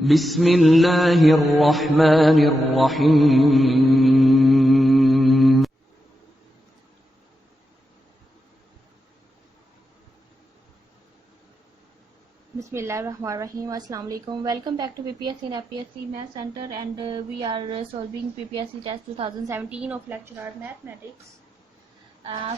बिस्मिल्लाहिर्रहमानिर्रहीम। Bismillahirrahmanirrahim. Assalamu alaikum. Welcome back to PPSC and FPSC Math Center, and we are solving PPSC test 2017 of lecture mathematics.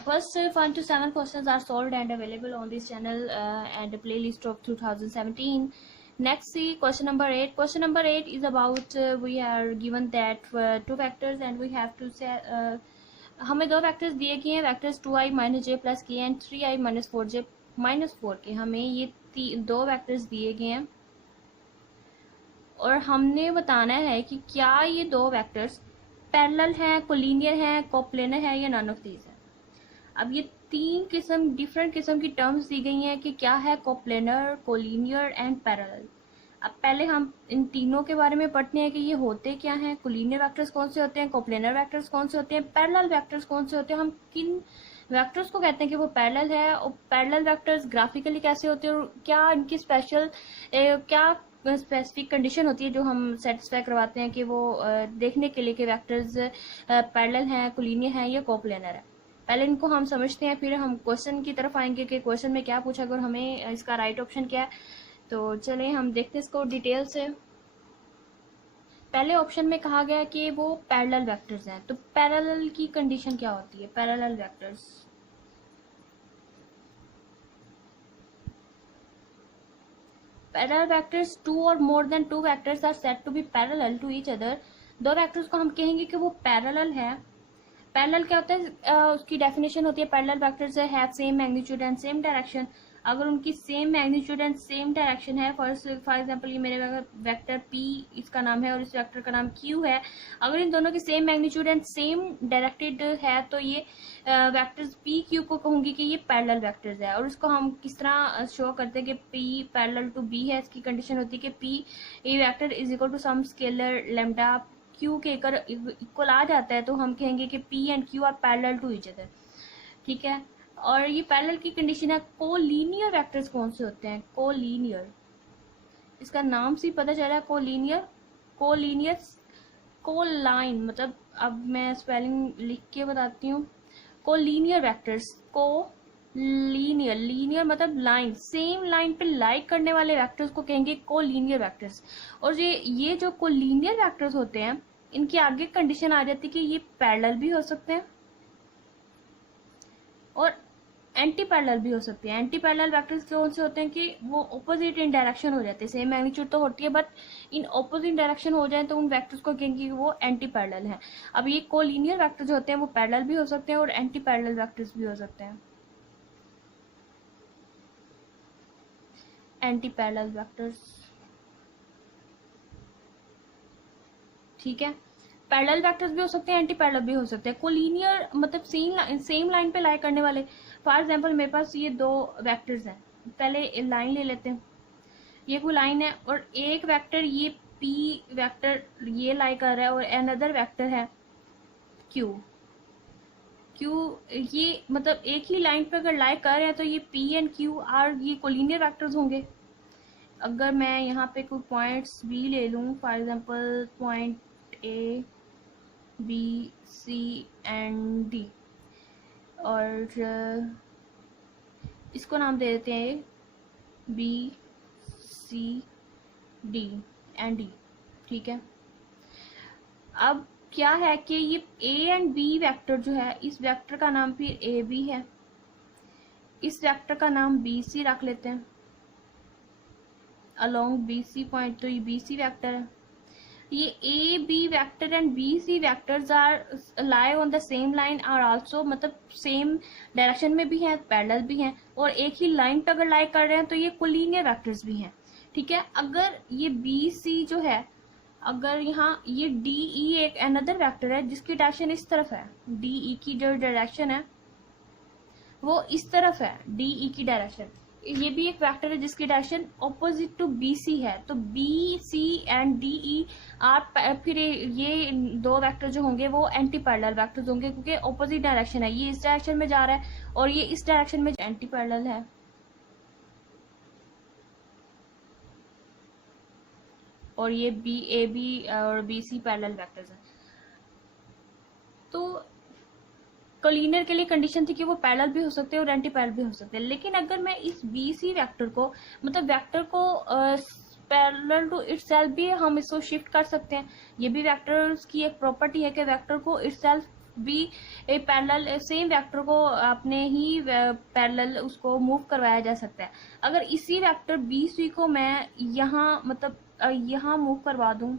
First 1 to 7 questions are solved and available on this channel and a playlist of 2017. Next, see question number 8. Question number 8 is about we are given that two vectors and we have to say हमें दो vectors दिए गए हैं, vectors 2i minus J plus के and 3i minus 4j minus 4 के. हमें ये दो वेक्टर्स दिए गए हैं और हमने बताना है कि क्या ये दो वेक्टर्स पैरेलल हैं, कोलिनियर हैं, कोप्लेनर है या नॉन ऑफ दीज है. अब ये तीन डिफरेंट किस्म की टर्म्स दी गई हैं कि क्या है कोप्लेनर, कोलिनियर एंड पैरेलल. अब पहले हम इन तीनों के बारे में पढ़ते हैं कि ये होते क्या हैं. कोलिनियर वेक्टर्स कौन से होते हैं, कोप्लेनर वेक्टर्स कौन से होते हैं, पैरेलल वेक्टर्स कौन से होते हैं, हम किन वेक्टर्स को कहते हैं कि वो पैरेलल है, और पैरेलल वेक्टर्स ग्राफिकली कैसे होते हैं और क्या इनकी क्या स्पेसिफिक कंडीशन होती है जो हम सेटिस्फाई करवाते हैं कि वो देखने के लिए कि वेक्टर्स पैरेलल हैं, कोलिनियर हैं या कोप्लेनर है. पहले इनको हम समझते हैं, फिर हम क्वेश्चन की तरफ आएंगे कि क्वेश्चन में क्या पूछा और हमें इसका राइट ऑप्शन क्या है. तो चलें हम देखते हैं इसको डिटेल से. पहले ऑप्शन में कहा गया कि वो पैरेलल वेक्टर्स हैं. तो पैरेलल की कंडीशन क्या होती है. पैरेलल वेक्टर्स टू और more than two vectors are said to be parallel to each other. दो वेक्टर्स को हम कहेंगे कि वो पैरेलल है. पैरेलल क्या होता है, उसकी डेफिनेशन होती है parallel vectors have same magnitude and same direction. अगर उनकी same magnitude and same direction है, फॉर एग्जांपल ये मेरे वेक्टर p इसका नाम है और इस वेक्टर का नाम q है, अगर इन दोनों की same magnitude and same directed है तो ये वेक्टर्स p q को कहूंगी कि ये पैरेलल वेक्टर्स है. और इसको हम किस तरह शो करते हैं कि p पैरेलल टू b है. इसकी कंडीशन होती है कि p a vector is equal to some scalar lambda q के इक्वल आ जाता है तो हम कहेंगे कि p and q are parallel to each other. ठीक है. और ये पैरेलल की कंडीशन है. कोलिनियर वेक्टर्स कौन से होते हैं. कोलिनियर, इसका नाम से पता चला. कोलिनियर कोलाइन मतलब, अब मैं स्पेलिंग लिख के बताती हूँ. कोलिनियर वेक्टर्स, लीनियर मतलब लाइन, सेम लाइन पे लाइक करने वाले वेक्टर्स को कहेंगे कोलिनियर वेक्टर्स. और ये जो कोलिनियर वेक्टर्स होते हैं इनकी आगे कंडीशन आ जाती है कि ये पैरेलल भी हो सकते हैं और एंटी पैरेलल भी हो सकते हैं. एंटी पैरेलल वेक्टर्स कौन से होते हैं कि वो ऑपोजिट इन डायरेक्शन हो जाते हैं. सेम मैग्नीट्यूड तो होती है बट इन ऑपोजिट डायरेक्शन हो जाए तो उन वेक्टर्स को कहेंगे कि वो एंटी पैरेलल हैं. अब ये कोलिनियर वेक्टर्स होते हैं वो पैरेलल भी हो सकते हैं और एंटी पैरेलल वेक्टर्स भी हो सकते हैं. एंटी पैरेलल वेक्टर्स, ठीक है. पैरेलल वेक्टर्स भी हो सकते हैं, एंटी पैरेलल भी हो सकते हैं. कोलिनियर मतलब सेम लाइन पे लाई करने वाले. फॉर एग्जांपल मेरे पास ये दो वेक्टर्स हैं. पहले लाइन ले लेते हैं. ये कोई लाइन है और एक वेक्टर ये p वेक्टर ये लाई कर रहा है और अनदर वेक्टर है q. ये मतलब एक ही लाइन पे अगर लाई कर रहे हैं तो ये p एंड q आर ये कोलिनियर वेक्टर्स होंगे. अगर मैं यहाँ पे कोई पॉइंट्स b ले लूँ, for example point a b c and d, और इसको नाम दे देते हैं b c d and d. ठीक है. अब क्या है कि ये a एंड b वेक्टर जो है, इस वेक्टर का नाम फिर a b है, इस वेक्टर का नाम b c रख लेते हैं अलोंग b c पॉइंट. तो ये b c वेक्टर है. ये a b vector and b c vectors are lie on the same line are also, मतलब सेम डायरेक्शन में भी हैं, पैरेलल भी हैं और एक ही लाइन पे अगर लाई कर रहे हैं तो ये कोलिनियर वेक्टर्स भी हैं. ठीक है. अगर ये b c जो है, अगर यहाँ ये d e एक अनदर वेक्टर है जिसकी डायरेक्शन इस तरफ है, d e की जो डायरेक्शन है वो इस तरफ है, d e की डायरेक्शन. ये भी एक वेक्टर है जिसकी direction opposite to B C है. तो B C and D E are, फिर ये दो वेक्टर जो होंगे वो एंटी पैरेलल वेक्टर्स होंगे क्योंकि ऑपोजिट डायरेक्शन है. ये इस डायरेक्शन में जा रहा है और ये इस डायरेक्शन में एंटी पैरेलल है. और ये बी ए बी और बी सी पैरेलल वेक्टर्स हैं। तो कोलिनियर के लिए कंडीशन थी कि वो पैरेलल भी हो सकते हैं और एंटी पैरेलल भी हो सकते हैं। लेकिन अगर मैं इस बी सी वेक्टर को मतलब वेक्टर को पैरेलल टू इटसेल्फ भी हम इसको शिफ्ट कर सकते हैं। ये भी वेक्टर्स की एक प्रॉपर्टी है कि वेक्टर को इटसेल्फ भी पैरेलल सेम वेक्टर को अपने ही पैरेलल उसको मूव करवाया जा सकता है। अगर इसी वेक्टर बी सी को मैं यहाँ मतलब यहाँ मूव करवा दूं,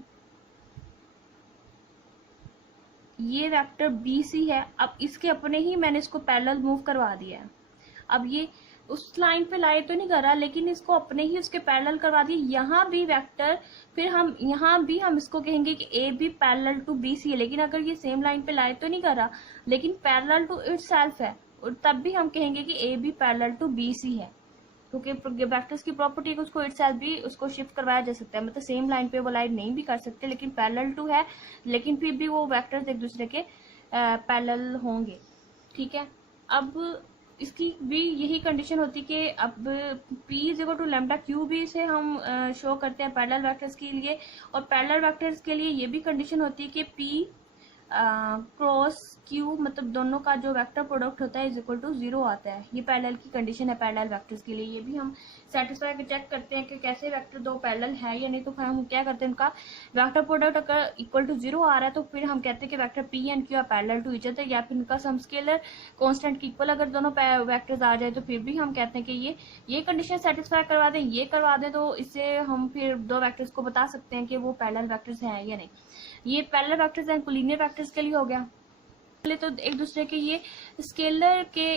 ये वेक्टर बी सी है, अब इसके अपने ही मैंने इसको पैरेलल मूव करवा दिया है। अब ये उस लाइन पे लाए तो नहीं कर रहा, लेकिन इसको अपने ही उसके पैरेलल करवा दिए। यहाँ भी वेक्टर फिर हम यहाँ भी हम इसको कहेंगे कि A B parallel to B C है, लेकिन अगर ये सेम लाइन पे लाए तो नहीं कर रहा, लेकिन पैरेलल टू इटसेल्फ है, और तब भी हम कहेंगे कि A B parallel to B C है, क्योंकि वेक्टर्स की प्रॉपर्टी है कि उसको इटसेल्फ भी उसको शिफ्ट करवाया जा सकता है। मतलब सेम लाइन पे वो लाइन नहीं भी कर सकते, लेकिन पैरेलल टू है, लेकिन फिर भी वो वेक्टर्स एक दूसरे के पैरेलल होंगे। ठीक है, अब इसकी भी यही कंडीशन होती कि अब P is equal to lambda Q भी से हम शो करते हैं पैरेलल वेक्टर्स के लिए, और पैरेलल वेक्टर्स के लिए ये भी कंडीशन होती है कि P क्रॉस क्यू मतलब दोनों का जो वेक्टर प्रोडक्ट होता है इज इक्वल टू 0 आता है। ये पैरेलल की कंडीशन है पैरेलल वेक्टर्स के लिए। ये भी हम सेटिस्फाई चेक करते हैं कि कैसे वेक्टर दो पैरेलल है या नहीं। तो हम क्या करते हैं, उनका वेक्टर प्रोडक्ट अगर इक्वल टू 0 आ रहा है तो फिर हम कहते हैं कि vector P and Q are parallel to each other, या फिर उनका सम स्केलर कांस्टेंट की इक्वल अगर दोनों वेक्टर्स आ जाए तो फिर भी हम कहते हैं कि ये कंडीशन सेटिस्फाई करवा दें, ये करवा दें, तो इससे हम फिर दो वेक्टर्स को बता सकते हैं कि वो पैरेलल वेक्टर्स हैं या नहीं। ये parallel vectors and collinear vectors के लिए हो गया। तो एक दूसरे के ये स्केलर के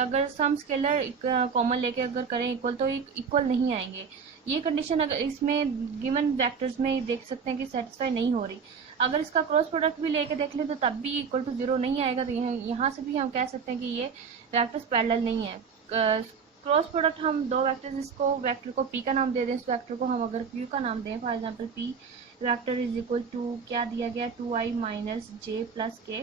अगर सम स्केलर कॉमन लेके अगर करें इक्वल तो इक्वल नहीं आएंगे। ये कंडीशन अगर इसमें गिवन वेक्टर्स में देख सकते हैं कि सेटिस्फाई नहीं हो रही। अगर इसका क्रॉस प्रोडक्ट भी लेके देख लें तो तब भी इक्वल टू 0 नहीं आएगा। तो यहाँ से भी हम कह सकते हैं कि ये वेक्टर्स पैरेलल नहीं है। क्रॉस प्रोडक्ट हम दो वेक्टर्स, इसको वेक्टर को P का नाम दे दें, इस वेक्टर को हम अगर Q का नाम दें, for example P vector is equal to क्या दिया गया 2i minus J plus K.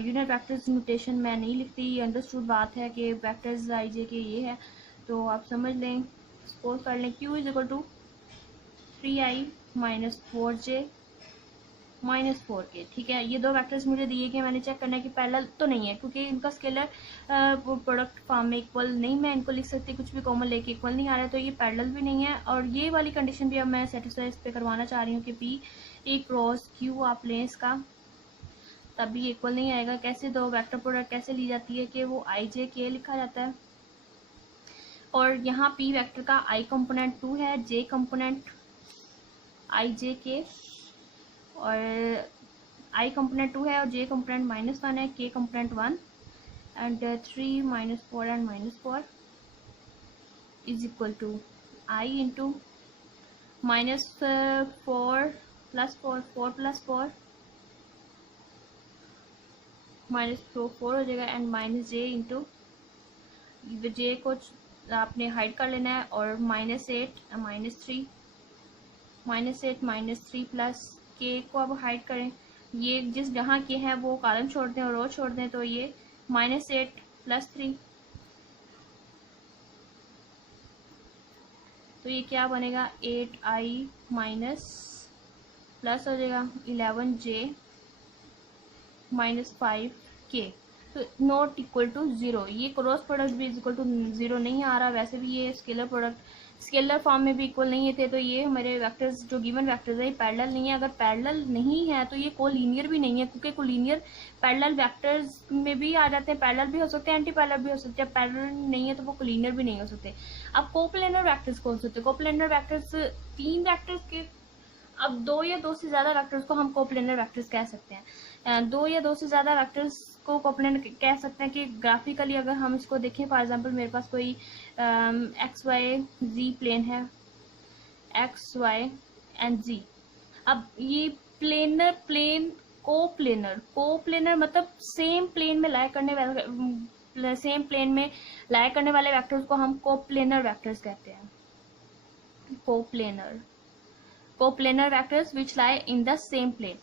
Unit vectors notation मैं नहीं लिखती, ये अंडरस्टूड बात है कि वेक्टर्स आई जे के ये है, तो आप समझ लें, सपोज कर लें Q is equal to 3i minus 4j minus 4k। ठीक है, ये दो वेक्टर्स मुझे दिए गए, मैंने चेक करना है कि पैरेलल तो नहीं है, क्योंकि इनका स्केलर प्रोडक्ट फॉर्म में इक्वल नहीं मैं इनको लिख सकती, कुछ भी कॉमन लेके इक्वल नहीं आ रहा है, तो ये पैरेलल भी नहीं है। और ये वाली कंडीशन भी अब मैं सेटिस्फाई इस पे करवाना चाह रही हूँ कि P ए क्रॉस Q आप लें इसका, तब भी इक्वल नहीं आएगा। कैसे दो वेक्टर प्रोडक्ट कैसे ली जाती है कि वो i j k लिखा जाता है, और यहाँ P वेक्टर का i कंपोनेंट 2 है, j component i j k, और i कंपोनेंट 2 है और j कंपोनेंट -1 है, k component 1, and 3 minus 4 and minus 4 is equal to i into minus 4 plus 4 4 plus 4 minus 4 हो जाएगा, and minus J into J को आपने hide कर लेना है, और -8 -3 -8 -3 प्लस के को अब हाइड करें। ये जिस जहाँ के है वो कॉलम छोड़ दें और रो छोड़ दें, तो ये -8 प्लस 3, तो ये क्या बनेगा 8i माइनस प्लस हो जाएगा 11j माइनस 5k, तो नॉट इक्वल टू 0। ये क्रॉस प्रोडक्ट भी इक्वल टू 0 नहीं आ रहा। वैसे भी ये स्केलर प्रोडक्ट स्केलर फॉर्म में भी इक्वल नहीं थे, तो ये हमारे वेक्टर्स जो गिवन वेक्टर्स है पैरेलल नहीं है। अगर पैरेलल नहीं है तो ये कोलिनियर भी नहीं है, क्योंकि कोलिनियर पैरेलल वेक्टर्स में भी आ जाते हैं, पैरेलल भी हो सकते हैं, एंटी पैरेलल भी हो सकते हैं। पैरेलल नहीं है तो वो कोलिनियर भी नहीं हो सकते। अब कोप्लेनर वेक्टर्स कौन से होते हैं? कोप्लेनर वेक्टर्स 3 वेक्टर्स के, अब 2 या 2 से ज्यादा वेक्टर्स को हम कोप्लेनर वेक्टर्स कह सकते हैं। 2 या 2 से ज्यादा वेक्टर्स को कोप्लेनर कह सकते हैं कि ग्राफिकली अगर हम इसको देखें, फॉर एग्जांपल मेरे पास कोई एक्स वाई जी प्लेन है, एक्स वाई एंड जी। अब ये प्लेनर प्लेन कोप्लेनर मतलब सेम प्लेन में लाया करने वाले वेक्टर्स को हम कोप्लेनर वेक्टर्स कहते हैं। Coplanar vectors which lie in the same plane.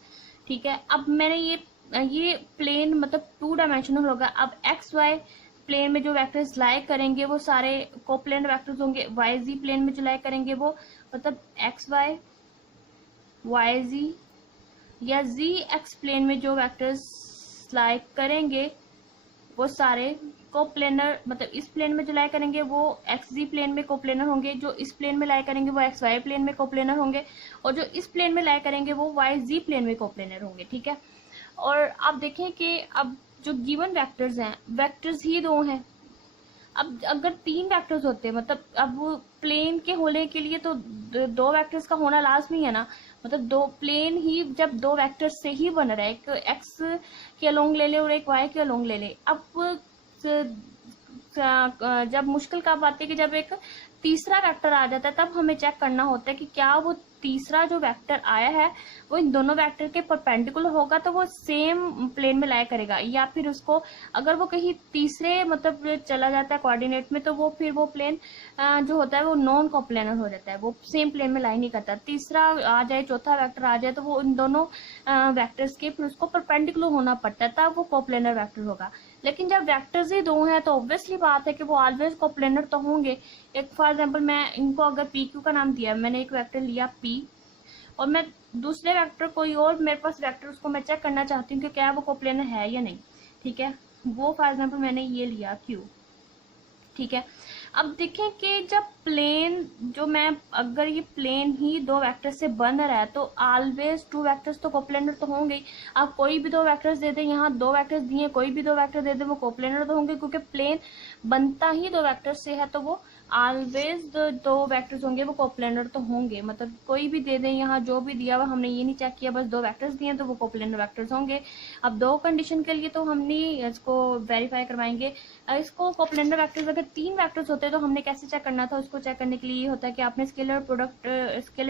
ठीक है, अब मैंने ये प्लेन मतलब 2 डायमेंशनल होगा। अब एक्स वाई प्लेन में जो वेक्टर्स लाई करेंगे वो सारे कोप्लेनर वेक्टर्स होंगे। वाई जी प्लेन में जो लाई करेंगे वो मतलब एक्स वाई वाई जी, या जी एक्स प्लेन में जो वेक्टर्स लाई करेंगे वो सारे कोप्लेनर, मतलब इस प्लेन में जो लाई करेंगे वो एक्स जी प्लेन में कोप्लेनर होंगे, जो इस प्लेन में लाई करेंगे वो एक्स वाई प्लेन में कोप्लेनर होंगे, और जो इस प्लेन में लाई करेंगे वो वाई जी प्लेन में कोप्लेनर होंगे। ठीक है, और आप देखें कि अब जो गिवन वेक्टर्स हैं, वेक्टर्स ही दो हैं। अब अगर तीन वेक्टर्स होते हैं, मतलब अब प्लेन के होने के लिए तो दो वेक्टर्स का होना लाजमी है ना, मतलब दो प्लेन ही जब दो वेक्टर्स से ही बन रहा है, एक एक्स के अलोंग ले ले और एक वाई के अलोंग ले ले। अब जब मुश्किल कब आती है कि जब एक तीसरा वेक्टर आ जाता है, तब हमें चेक करना होता है कि क्या वो तीसरा जो वेक्टर आया है वो इन दोनों वेक्टर के परपेंडिकुलर होगा तो वो सेम प्लेन में लाई करेगा, या फिर उसको अगर वो कहीं तीसरे मतलब चला जाता है कोऑर्डिनेट में तो वो फिर वो प्लेन जो होता है वो नॉन कोप्लेनर हो जाता है, वो सेम प्लेन में लाई नहीं करता। तीसरा आ जाए, चौथा वेक्टर आ जाए तो वो इन दोनों वेक्टर्स के फिर उसको परपेंडिकुलर होना पड़ता है, तब वो कोप्लेनर वेक्टर होगा। लेकिन जब वेक्टर्स ही दो हैं तो ऑब्वियसली बात है कि वो ऑलवेज कोप्लेनर तो होंगे। एक फॉर एग्जांपल मैं इनको अगर पी क्यू का नाम दिया, मैंने एक वेक्टर लिया पी और मैं दूसरे वेक्टर कोई और मेरे पास वेक्टर उसको मैं चेक करना चाहती हूँ कि क्या वो कोप्लेनर है या नहीं। ठीक है, वो फॉर एग्जांपल मैंने ये लिया क्यू। ठीक है, अब देखें कि जब प्लेन जो मैं अगर ये प्लेन ही दो वेक्टर से बन रहा है तो ऑलवेज टू वेक्टर्स तो कोप्लेनर तो होंगे ही। आप कोई भी दो वेक्टर्स दे दें, यहाँ दो वेक्टर्स दिए, कोई भी दो वेक्टर दे दें वो कोप्लेनर तो होंगे, क्योंकि प्लेन बनता ही दो वेक्टर्स से है तो वो ऑलवेज दो वेक्टर्स होंगे, वो कोप्लेनर तो होंगे। मतलब कोई भी दे दें, यहाँ जो भी दिया हुआ हमने ये नहीं चेक किया, बस दो वेक्टर्स दिए तो वो कोप्लेनर वेक्टर्स होंगे। अब दो कंडीशन के लिए तो हमने इसको वेरीफाई करवाएंगे। इसको कोप्लेनर वेक्टर्स अगर तीन वेक्टर्स होते तो हमने कैसे चेक करना था, उसको चेक करने के लिए ये होता है कि आपने स्केलर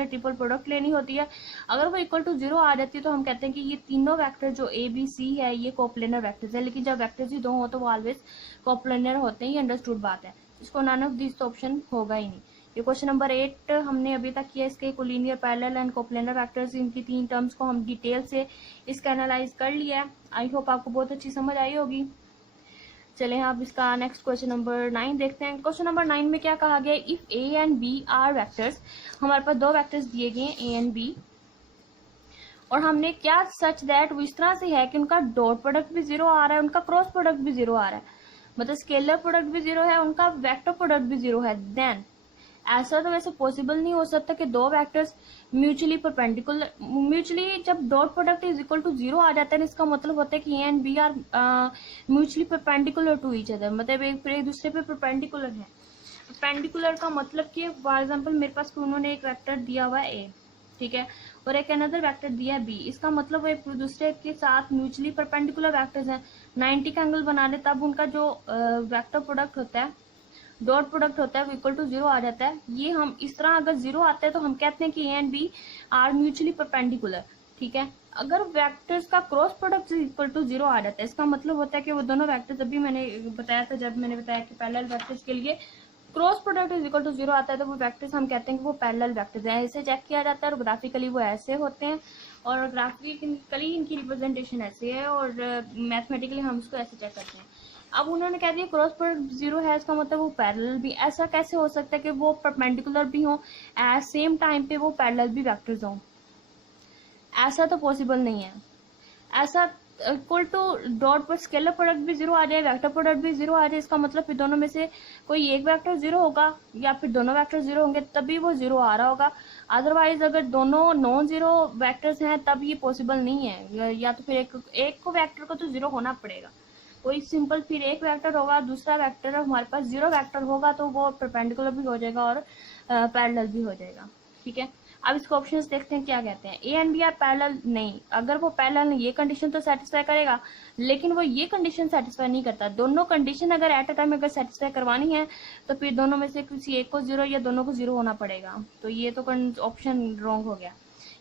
ट्रिपल प्रोडक्ट लेनी होती है। अगर वो इक्वल टू 0 आ जाती है तो हम कहते हैं कि ये तीनों वेक्टर जो ए बी सी है ये कोप्लेनर वेक्टर्स है। लेकिन जब वेक्टर्स ही दो हो तो वो ऑलवेज कोप्लेनर होते हैं, ये अंडरस्टूड बात है। इसको नन ऑफ दिस तो ऑप्शन होगा ही नहीं। ये क्वेश्चन नंबर 8 हमने अभी तक किया। इसके collinear parallel and coplanar vectors, इनकी तीन टर्म्स को हम डिटेल से इसका एनालाइज कर लिया है। आई होप आपको बहुत अच्छी समझ आई होगी। चले आप इसका नेक्स्ट क्वेश्चन नंबर 9 देखते हैं। क्वेश्चन नंबर 9 में क्या कहा गया, if A and B are vectors, हमारे पास दो वेक्टर्स दिए गए हैं ए एंड बी, और हमने क्या सच दैट वो इस तरह से है कि उनका डॉट प्रोडक्ट भी 0 आ रहा है, उनका क्रॉस प्रोडक्ट भी 0 आ रहा है, मतलब स्केलर प्रोडक्ट भी 0 है, उनका वेक्टर प्रोडक्ट भी 0 है। देन ऐसा तो वैसे पॉसिबल नहीं हो सकता कि दो वेक्टर्स म्यूचुअली परपेंडिकुलर, म्यूचुअली जब dot product is equal to 0 आ जाता है इसका मतलब होता है कि A and B are mutually perpendicular to each other, मतलब एक दूसरे पे परपेंडिकुलर है। परपेंडिकुलर का मतलब कि फॉर एग्जांपल मेरे पास उन्होंने एक वेक्टर दिया हुआ है ए, ठीक है, और एक अनदर वेक्टर दिया है बी, इसका मतलब वो एक दूसरे के साथ म्यूचुअली परपेंडिकुलर वेक्टर्स हैं, 90 का एंगल बना ले, तब उनका जो वेक्टर प्रोडक्ट होता है, डॉट प्रोडक्ट होता है, वो इक्वल टू 0 आ जाता है। ये हम इस तरह अगर 0 आता है तो हम कहते हैं कि A and B are mutually perpendicular. ठीक है, अगर वेक्टर्स का क्रॉस प्रोडक्ट इक्वल टू 0 आ जाता है, इसका मतलब होता है कि वो दोनों वेक्टर्स, अभी मैंने बताया था जब मैंने बताया कि पैरेलल वेक्टर्स के लिए cross product is equal to 0 आता है तो वो वेक्टर्स हम कहते हैं कि वो पैरेलल वेक्टर्स हैं। ऐसे चेक किया जाता है और ग्राफिकली वो ऐसे होते हैं, और ग्राफिकली इनकी रिप्रेजेंटेशन ऐसे है, और मैथमेटिकली हम उसको ऐसे चेक करते हैं। अब उन्होंने कह दिया क्रॉस प्रोडक्ट 0 है, इसका मतलब वो पैरेलल भी। ऐसा कैसे हो सकता है कि वो परपेंडिकुलर भी हो एट सेम टाइम पे वो पैरेलल भी वेक्टर्स हों? ऐसा तो पॉसिबल नहीं है। ऐसा इक्वल टू डॉट पर स्केलर प्रोडक्ट भी 0 आ जाए, वेक्टर प्रोडक्ट भी 0 आ जाए, इसका मतलब फिर दोनों में से कोई एक वेक्टर 0 होगा या फिर दोनों वेक्टर 0 होंगे तभी वो 0 आ रहा होगा। अदरवाइज अगर दोनों नॉन 0 वेक्टर्स हैं तब ये पॉसिबल नहीं है, या तो फिर एक को वेक्टर को तो 0 होना पड़ेगा। कोई सिंपल फिर एक वेक्टर होगा, दूसरा वेक्टर हमारे पास 0 वेक्टर होगा तो वो परपेंडिकुलर भी हो जाएगा और पैरेलल भी हो जाएगा। ठीक है, अब इसको ऑप्शंस देखते हैं क्या कहते हैं। A and B are parallel, नहीं, अगर वो पैरेलल नहीं, ये कंडीशन तो सेटिस्फाई करेगा, लेकिन वो ये कंडीशन सेटिस्फाई नहीं करता। दोनों कंडीशन अगर एट अ टाइम अगर सेटिस्फाई करवानी है तो फिर दोनों में से किसी एक को 0 या दोनों को 0 होना पड़ेगा, तो ये तो ऑप्शन रॉन्ग हो गया।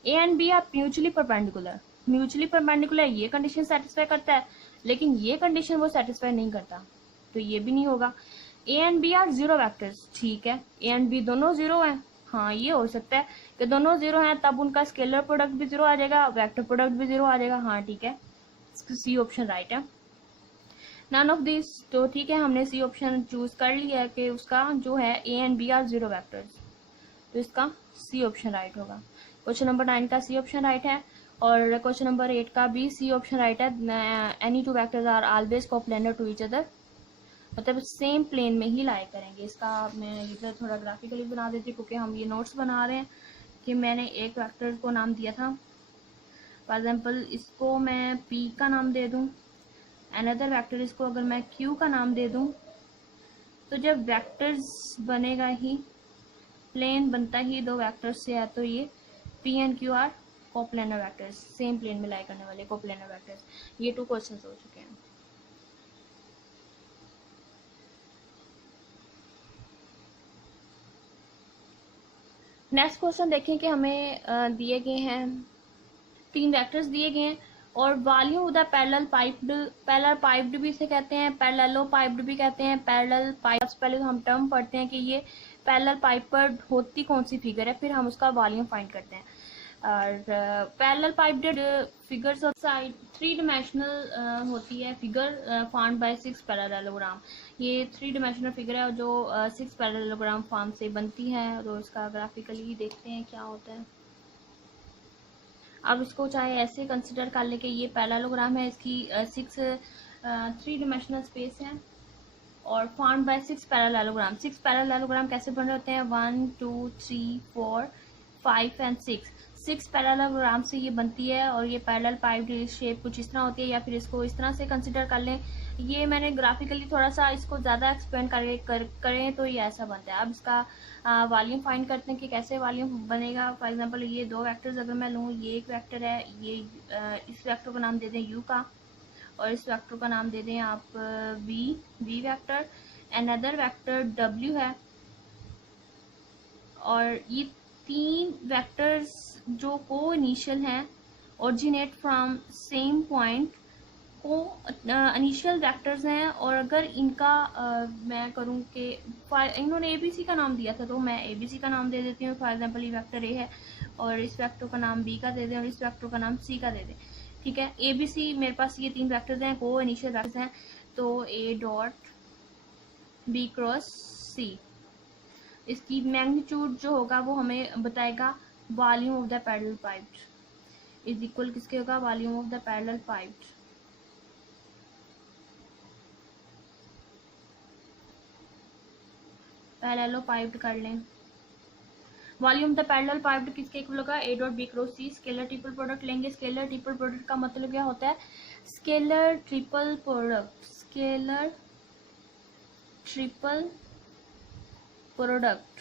A and B are mutually perpendicular, mutually perpendicular ये कंडीशन सेटिस्फाई करता है, लेकिन ये कंडीशन वो सेटिस्फाई नहीं करता, तो ये भी नहीं होगा। A and B are 0 vectors, ठीक है, ए एंड बी दोनों 0 हैं, हाँ ये हो सकता है कि दोनों 0 हैं, तब उनका स्केलर प्रोडक्ट भी 0 आ जाएगा, वेक्टर प्रोडक्ट भी 0 आ जाएगा, हाँ ठीक है, सी ऑप्शन राइट है। नन ऑफ दिस, तो ठीक है हमने सी ऑप्शन चूज कर लिया है कि उसका जो है A and B are zero vectors, तो इसका सी ऑप्शन राइट होगा। क्वेश्चन नंबर 9 का सी ऑप्शन राइट है और क्वेश्चन नंबर 8 का भी सी ऑप्शन राइट है। Any two vectors are always coplanar to each other, मतलब सेम प्लेन में ही लाई करेंगे। इसका मैं इधर थोड़ा ग्राफिकली बना देती हूँ क्योंकि हम ये नोट्स बना रहे हैं कि मैंने एक वेक्टर को नाम दिया था, फॉर एग्जाम्पल इसको मैं पी का नाम दे दूँ, अनदर वेक्टर इसको अगर मैं क्यू का नाम दे दूँ, तो जब वेक्टर्स बनेगा ही प्लेन बनता ही दो वेक्टर्स से है, तो ये P and Q are coplanar vectors, same plane में लाई करने वाले कोप्लेनर वेक्टर्स। ये 2 क्वेश्चन हो चुके हैं। नेक्स्ट क्वेश्चन देखें कि हमें दिए गए हैं 3 वेक्टर्स दिए गए हैं और volume of the parallel piped भी इसे कहते हैं, पैरेललो पाइप्ड भी कहते हैं, पैरेलल पाइप। पहले तो हम टर्म पढ़ते हैं कि ये पैरेलल पाइप पर होती कौन सी फिगर है, फिर हम उसका वॉल्यूम फाइंड करते हैं। और parallel piped figures of side 3 dimensional होती है फिगर फॉर्म्ड बाय 6 पैरेललोग्राम। ये 3 डायमेंशनल फिगर है जो 6 पैरेललोग्राम फॉर्म से बनती है। तो इसका ग्राफिकली देखते हैं क्या होता है। अब इसको चाहे ऐसे कंसिडर कर ले कि ये पैरेललोग्राम है, इसकी 3 डायमेंशनल स्पेस है और फॉर्म्ड बाय 6 पैरेललोग्राम। 6 पैरेललोग्राम कैसे बन रहे होते हैं, 1 2 3 4 5 एंड 6 पैरेललोग्राम से ये बनती है। और ये पैरेलल पाइप शेप कुछ इस तरह होती है, या फिर इसको इस तरह से कंसिडर कर लें। ये मैंने ग्राफिकली थोड़ा सा इसको ज़्यादा एक्सप्लेन करें तो ये ऐसा बनता है। अब इसका वॉल्यूम फाइंड करते हैं कि कैसे वॉल्यूम बनेगा। फॉर एग्जांपल ये 2 वेक्टर्स अगर मैं लूँ, ये एक वेक्टर है, ये इस वेक्टर को नाम दे दें यू का और इस वेक्टर का नाम दे दें आप V vector. Another vector W है और ये 3 वेक्टर्स जो को इनिशियल हैं originate from same point, coinitial vectors हैं। और अगर इनका मैं करूँ कि इन्होंने एबीसी का नाम दिया था तो मैं एबीसी का नाम दे देती हूँ। फॉर एग्जांपल ये वेक्टर ए है और इस वेक्टर का नाम बी का दे दें और इस वेक्टर का नाम सी का दे दें। ठीक है, एबीसी मेरे पास ये 3 वेक्टर्स हैं, को इनिशियल वेक्टर्स हैं, तो A dot B cross C, इसकी मैग्नीट्यूड जो होगा वो हमें बताएगा volume of the parallelepiped is equal किसके होगा, volume of the parallelepiped. Parallelopiped कर लें, volume of the parallelepiped किसके इक्वल होगा, A dot B cross C. Scalar triple product लेंगे। स्केलर ट्रिपल प्रोडक्ट का मतलब क्या होता है, scalar triple product, scalar triple product,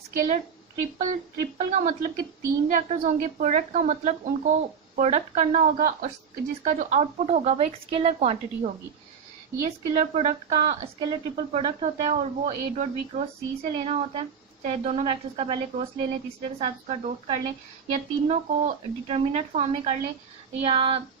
scalar triple का मतलब कि 3 वेक्टर्स होंगे, प्रोडक्ट का मतलब उनको प्रोडक्ट करना होगा और जिसका जो आउटपुट होगा वो एक स्केलर क्वांटिटी होगी। ये स्केलर प्रोडक्ट का स्केलर ट्रिपल प्रोडक्ट होता है और वो ए डॉट बी क्रॉस सी से लेना होता है। चाहे दोनों वेक्टर्स का पहले क्रॉस ले लें, तीसरे के साथ उसका डॉट कर लें, या तीनों को डिटर्मिनेंट फॉर्म में कर लें, या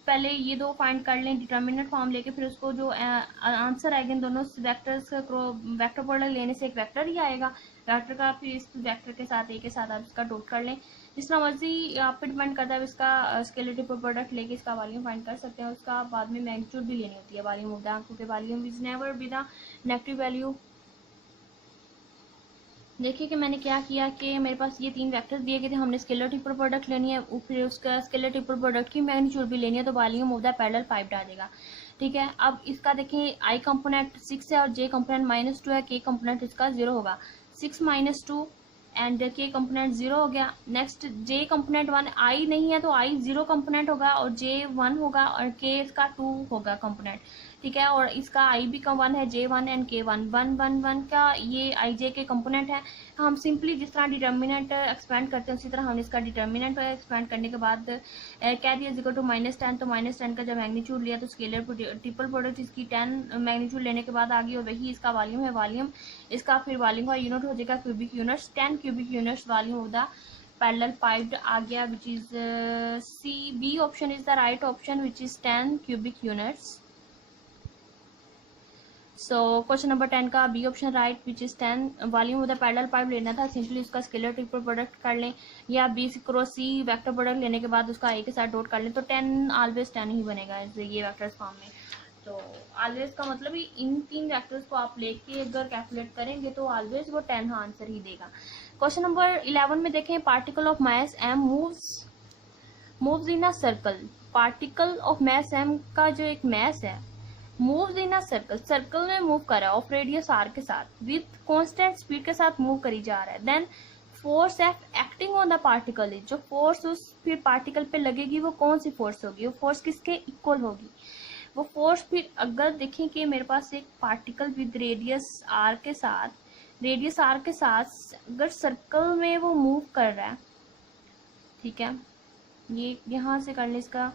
पहले ये 2 फाइंड कर लें डिटर्मिनेंट फॉर्म लेके, फिर उसको जो आंसर आएगा इन दोनों वेक्टर्स वेक्टर प्रोडक्ट लेने से एक वेक्टर ही आएगा। वेक्टर का फिर इस वेक्टर के साथ ए के साथ आप इसका डॉट कर लें। जिस तरह मर्जी आप पे डिपेंड करता है, इसका स्केलर ट्रिपल प्रोडक्ट लेके इसका वॉल्यूम फाइंड कर सकते हैं। उसका बाद में मैग्नीट्यूड भी लेनी होती है वॉल्यूम ऑफ द, क्योंकि volume is never with the negative value. देखिए कि मैंने क्या किया कि मेरे पास ये 3 वेक्टर्स दिए गए थे, हमने स्केलर ट्रिपल प्रोडक्ट लेनी है, फिर उसका स्केलर ट्रिपल प्रोडक्ट की मैग्नीट्यूड भी लेनी है, तो volume of the parallelepiped आ जाएगा। ठीक है, अब इसका देखिए आई कंपोनेंट 6 है और जे कंपोनेंट -2 है, के कंपोनेंट इसका 0 होगा। 6 - 2 एंड के कंपोनेंट 0 हो गया। नेक्स्ट जे कंपोनेंट 1, आई नहीं है तो आई 0 कंपोनेंट होगा और जे 1 होगा और के इसका 2 होगा कंपोनेंट। ठीक है, और इसका आई भी का 1 है, जे 1 एंड के 1 1 1 1 का ये आई जे के कंपोनेंट है। हम सिंपली जिस तरह डिटर्मिनेंट एक्सपेंड करते हैं उसी तरह हम इसका डिटर्मिनेंट एक्सपेंड करने के बाद कह दिया इक्वल टू -10, तो -10 का जब मैग्नीट्यूड लिया तो स्केलर ट्रिपल प्रोडक्ट इसकी 10 मैग्नीट्यूड लेने के बाद आ गई और वही इसका वॉल्यूम है। वॉल्यूम इसका फिर वॉल्यूम का यूनिट हो जाएगा cubic units, 10 cubic units volume of the parallelepiped आ गया, which is C, B option is the right option which is 10 cubic units. So question number 10 का B option right which is 10। Volume of the parallelepiped लेना था, simply उसका scalar triple product कर लें, या B cross C vector product लेने के बाद उसका ए के साथ डॉट कर लें, तो 10 ऑलवेज 10 ही बनेगा ये वेक्टर्स फॉर्म में। तो ऑलवेज का मतलब ही इन तीन वेक्टर्स को आप लेके अगर कैलकुलेट करेंगे तो ऑलवेज वो 10 आंसर ही देगा। क्वेश्चन नंबर 11 में देखें, particle of mass M moves in a circle. Particle of mass M का जो एक मास है moves in a circle, circle में मूव कर रहा है ऑफ रेडियस आर के साथ विथ कांस्टेंट स्पीड के साथ मूव करी जा रहा है। Then force F acting on the particle is, जो फोर्स उस फिर पार्टिकल पे लगेगी वो कौन सी फोर्स होगी, वो फोर्स किसके इक्वल होगी, वो फोर्स फिर अगर देखें कि मेरे पास एक पार्टिकल विद रेडियस आर के साथ अगर सर्कल में वो मूव कर रहा है, ठीक है, ये यहाँ से कर ले इसका,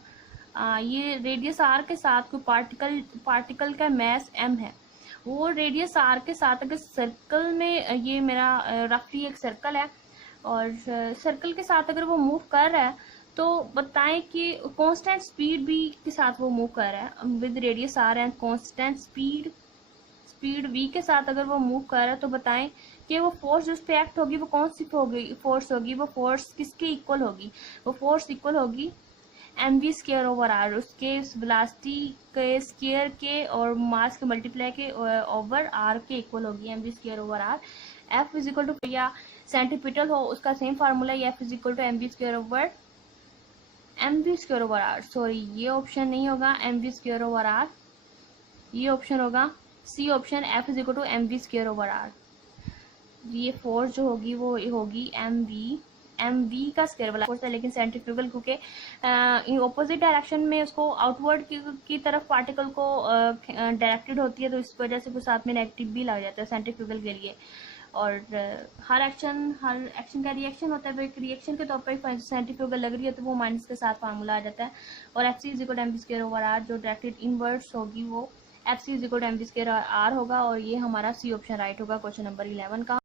ये रेडियस आर के साथ कोई पार्टिकल का मास m है, वो रेडियस आर के साथ अगर सर्कल में, ये मेरा रफली एक सर्कल है और सर्कल के साथ अगर वो मूव कर रहा है तो बताएं कि कांस्टेंट स्पीड भी के साथ वो मूव कर रहा है with radius R and constant speed v के साथ अगर वो मूव कर रहा है, तो बताएं कि वो फोर्स उस पे एक्ट होगी वो कौन सी फोर्स होगी, वो फोर्स किसके इक्वल होगी, वो फोर्स इक्वल होगी mv स्क्वायर ओवर आर, उसके वेलोसिटी के स्क्वायर के और मास के मल्टीप्लाई के ओवर आर के इक्वल होगी, mv square over R. f is equal to, या सेंटीपिटल हो उसका same formula, f is equal to mv square over R, sorry ये ऑप्शन नहीं होगा mv स्क्वायर ओवर आर, ये ऑप्शन होगा C option, f is equal to mv square over R. ये force जो होगी वो होगी mv का स्क्वायर वाला फोर्स है, लेकिन सेंट्रीफ्यूगल क्योंकि ऑपोजिट डायरेक्शन में उसको आउटवर्ड की तरफ पार्टिकल को डायरेक्टेड होती है, तो इस वजह से वो साथ में नेगेटिव भी लग जाता है सेंट्रीफ्यूगल के लिए। और हर एक्शन का रिएक्शन होता है, एक रिएक्शन के तौर पर सेंट्रीफ्यूगल लग रही है तो वो माइनस के साथ फार्मूला आ जाता है। और F C is equal to mv square over R, जो डायरेक्टेड इनवर्स होगी वो F C is equal to mv square R होगा, और ये हमारा सी ऑप्शन राइट होगा क्वेश्चन नंबर 11 का।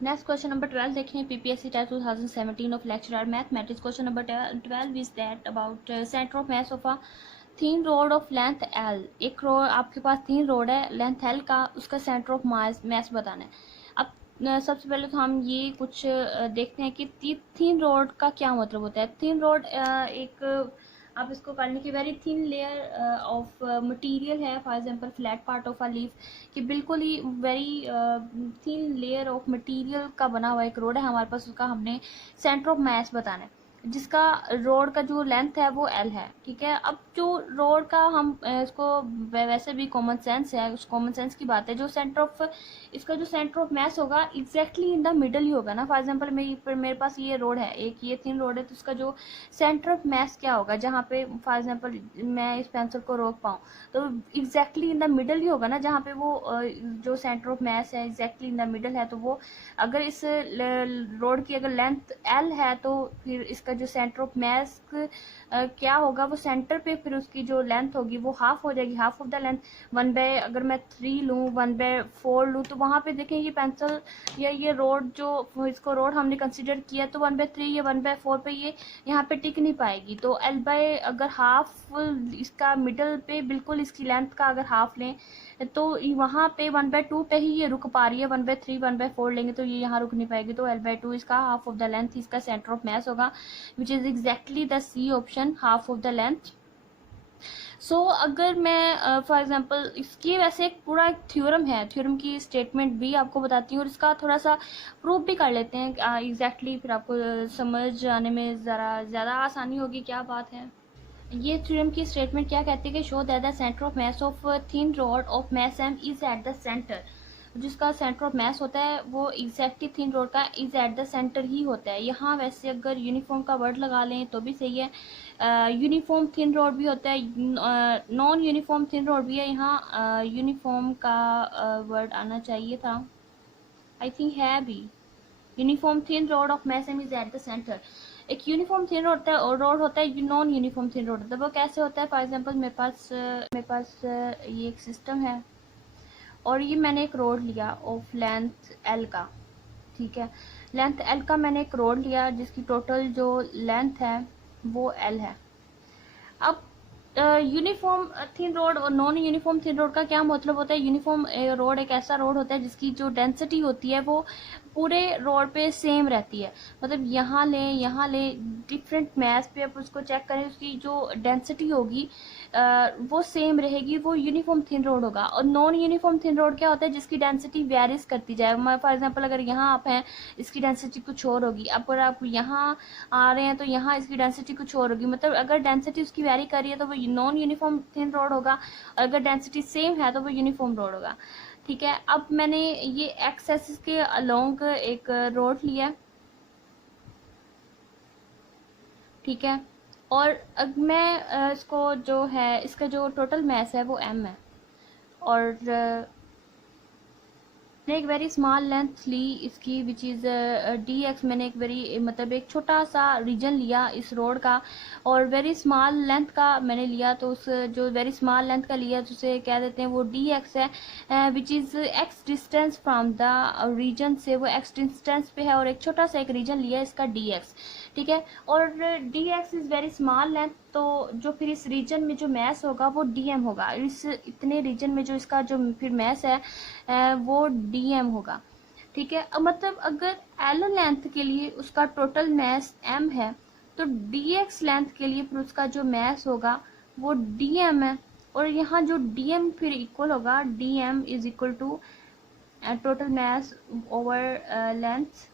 नेक्स्ट क्वेश्चन नंबर 12 देखें, PPSC type 2017 of lecturer mathematics. Question number 12 is that about centre of mass of a thin rod of length L. एक rod आपके पास थिन रोड है length L का, उसका centre of मास बताना है। अब सबसे पहले तो हम ये कुछ देखते हैं कि थिन रोड का क्या मतलब होता है। थिन रोड एक आप इसको करने की very thin layer of material है, for example flat part of a leaf, कि बिल्कुल ही very thin layer of material का बना हुआ एक रोड है हमारे पास, उसका हमने सेंटर ऑफ मास बताना है, जिसका रोड का जो लेंथ है वो एल है, ठीक है। अब जो रोड का हम इसको वैसे भी कॉमन सेंस है, उस कॉमन सेंस की बात है, जो सेंटर ऑफ इसका जो सेंटर ऑफ मास होगा एग्जैक्टली इन द मिडल ही होगा ना। फॉर एग्जांपल मेरे पास ये रोड है, एक ये थिन रोड है, तो उसका जो सेंटर ऑफ मास क्या होगा, जहाँ पे फॉर एग्जांपल मैं इस पेंसिल को रोक पाऊँ, तो एग्जैक्टली इन द मिडल ही होगा ना, जहाँ पे वो जो सेंटर ऑफ मास है एग्जैक्टली इन द मिडल है। तो वो अगर इस रोड की अगर लेंथ एल है तो फिर इसका जो सेंटर ऑफ मास क्या होगा, वो सेंटर पे फिर उसकी जो लेंथ होगी वो हाफ हो जाएगी, हाफ ऑफ द लेंथ 1/, अगर मैं 3 लूँ 1/4 लूँ, तो वहाँ पे देखें ये पेंसिल या ये रोड जो इसको रोड हमने कंसिडर किया, तो 1/3 या 1/4 पे ये यहाँ पे टिक नहीं पाएगी। तो अगर हाफ इसका मिडल पे बिल्कुल इसकी लेंथ का अगर हाफ लें तो वहाँ पे 1/2 पे ही ये रुक पा रही है, 1/3 1/4 लेंगे तो ये यहाँ रुक नहीं पाएगी। तो L/2 इसका हाफ ऑफ द लेंथ इसका सेंटर ऑफ मास होगा, which is exactly the C option, half of the length. So अगर मैं फॉर एग्जांपल इसकी वैसे एक पूरा थ्योरम है, थ्योरम की स्टेटमेंट भी आपको बताती हूँ और इसका थोड़ा सा प्रूफ भी कर लेते हैं एग्जैक्टली, फिर आपको समझ आने में ज़्यादा आसानी होगी क्या बात है। ये थ्योरम की स्टेटमेंट क्या कहती है कि show that the centre of mass of thin rod of mass m is at the centre, जिसका सेंटर ऑफ मास होता है वो एग्जैक्टली थिन रॉड का इज एट द सेंटर ही होता है। यहाँ वैसे अगर यूनिफॉर्म का वर्ड लगा लें तो भी सही है, यूनिफॉर्म थिन रॉड भी होता है, नॉन यूनिफॉर्म थिन रॉड भी है। यहाँ यूनिफॉर्म का वर्ड आना चाहिए था, आई थिंक है भी। Uniform thin rod of mass m is at the centre. एक यूनिफॉर्म थिन रोड होता है, नॉन यूनिफॉर्म थिन रोड होता है। वो कैसे होता है, फॉर एग्जांपल मेरे पास ये एक सिस्टम है और ये मैंने एक रोड लिया ऑफ लेंथ एल का, ठीक है, लेंथ एल का मैंने एक रोड लिया जिसकी टोटल जो लेंथ है वो एल है। अब यूनिफॉर्म थिन रोड और नॉन यूनिफॉर्म थिन रोड का क्या मतलब होता है? यूनिफॉर्म रोड एक ऐसा रोड होता है जिसकी जो डेंसिटी होती है वो पूरे रोड पे सेम रहती है। मतलब यहाँ ले डिफरेंट मैच पे आप उसको चेक करें, उसकी जो डेंसिटी होगी वो सेम रहेगी, वो यूनिफॉर्म थिन रोड होगा। और नॉन यूनिफॉर्म थिन रोड क्या होता है? जिसकी डेंसिटी वेरीज करती जाए। फॉर एग्जांपल अगर यहाँ आप हैं, इसकी डेंसिटी कुछ और होगी, अगर आप यहाँ आ रहे हैं तो यहाँ इसकी डेंसिटी कुछ और होगी। मतलब अगर डेंसिटी उसकी वेरी कर रही है तो वो नॉन यूनिफॉर्म थिन रोड होगा, और अगर डेंसिटी सेम है तो वो यूनिफॉर्म रोड होगा। ठीक है, अब मैंने ये एक्स एक्सिस के अलोंग एक रोड लिया, ठीक है, और अब मैं इसको जो है, इसका जो टोटल मैस है वो m है, और मैंने एक वेरी स्मॉल लेंथ ली इसकी, विच इज़ डी एक्स। मैंने एक वेरी मतलब एक छोटा सा रीजन लिया इस रोड का, और वेरी स्मॉल लेंथ का मैंने लिया, तो उस जो वेरी स्मॉल लेंथ का लिया जिसे क्या देते हैं वो डी एक्स है, which is X distance from the region से, वो एक्स डिस्टेंस पे है, और एक छोटा सा एक रीजन लिया इसका डी एक्स। ठीक है, और D x is very small length, तो जो फिर इस रीजन में जो मैस होगा वो डी एम होगा। इस इतने रीजन में जो इसका जो फिर मैस है वो डी एम होगा। ठीक है, अब मतलब अगर एल लेंथ के लिए उसका टोटल मैस एम है, तो डी एक्स लेंथ के लिए फिर उसका जो मैस होगा वो डी एम है, और यहाँ जो डी एम फिर इक्वल होगा, D M is equal to total mass over length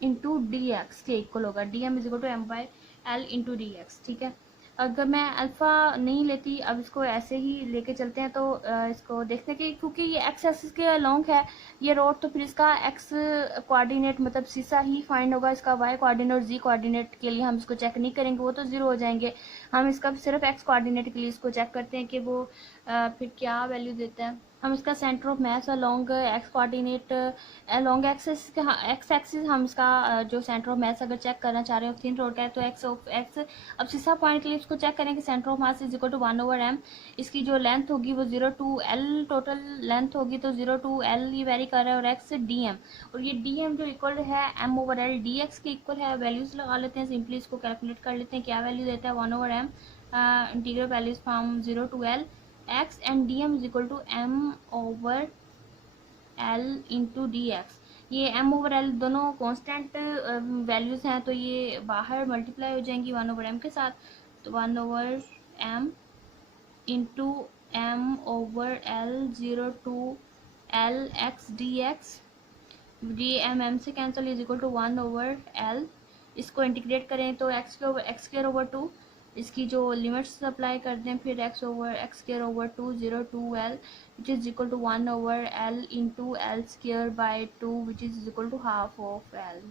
into D X के इक्वल होगा। D M is equal to M by L into D X. ठीक है, अगर मैं अल्फ़ा नहीं लेती, अब इसको ऐसे ही लेके चलते हैं, तो इसको देखते हैं कि क्योंकि ये एक्स एक्सिस के अलोंग है ये रोड, तो फिर इसका एक्स कोऑर्डिनेट मतलब सीसा ही फाइंड होगा। इसका वाई कोऑर्डिनेट और जी कोऑर्डिनेट के लिए हम इसको चेक नहीं करेंगे, वो तो ज़ीरो हो जाएंगे। हम इसका सिर्फ एक्स कोऑर्डिनेट के लिए इसको चेक करते हैं कि वो फिर क्या वैल्यू देता है। हम इसका center of mass along x coordinate along x axis हम इसका जो सेंटर ऑफ मैस अगर चेक करना चाह रहे हो थिन रोड का है, तो एक्स ऑफ एक्स, अब सीसा पॉइंट के लिए इसको चेक करें कि centre of mass is equal to 1/m। इसकी जो लेंथ होगी वो 0 to l टोटल लेंथ होगी, तो 0 to l ये वेरी कर रहा है, और x dm, और ये dm जो इक्वल है m/l dx के इक्वल है। वैल्यूज लगा लेते हैं, सिंपली इसको कैलकुलेट कर लेते हैं क्या वैल्यू देता है। 1/m integral values from 0 to l x and dm is equal to m/l into D X. ये m/l दोनों कांस्टेंट वैल्यूज हैं, तो ये बाहर मल्टीप्लाई हो जाएंगी 1/m के साथ, तो 1/m into m/l 0 to l x dx, D M से cancel is equal to 1/l। इसको इंटीग्रेट करें तो एक्स स्क्वायर ओवर 2, इसकी जो लिमिट्स अप्लाई कर दें फिर X square over 2 0 to l which is equal to 1/l into l square by 2 which is equal to half of l।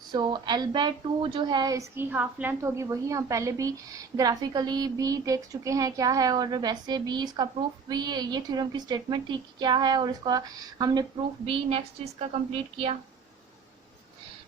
So l/2 जो है इसकी हाफ लेंथ होगी, वही हम पहले भी ग्राफिकली भी देख चुके हैं क्या है, और वैसे भी इसका प्रूफ भी, ये थ्योरम की स्टेटमेंट थी क्या है, और इसका हमने प्रूफ भी नेक्स्ट इसका कंप्लीट किया।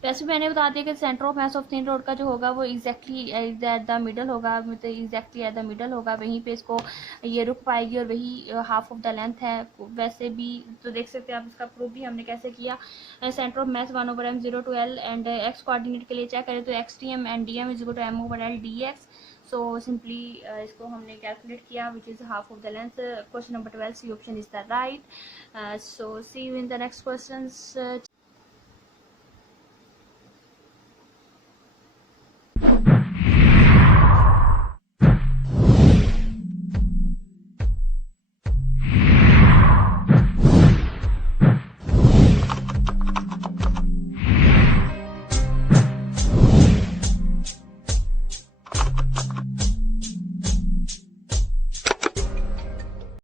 वैसे मैंने बता दिया कि centre of mass of thin road का जो होगा वो एग्जैक्टली एट द मिडल होगा, मतलब एग्जैक्टली एट द मिडल होगा, वहीं पे इसको ये रुक पाएगी, और वही हाफ ऑफ द लेंथ है। वैसे भी तो देख सकते हैं आप, इसका प्रूफ भी हमने कैसे किया। Centre of mass 1/m 0 to l, and X coordinate के लिए चेक करें तो X D M and D M is equal to m/l dx। So simply इसको हमने कैलकुलेट किया which is half of the length. Question number 12 C option is the right. So see you in the next question.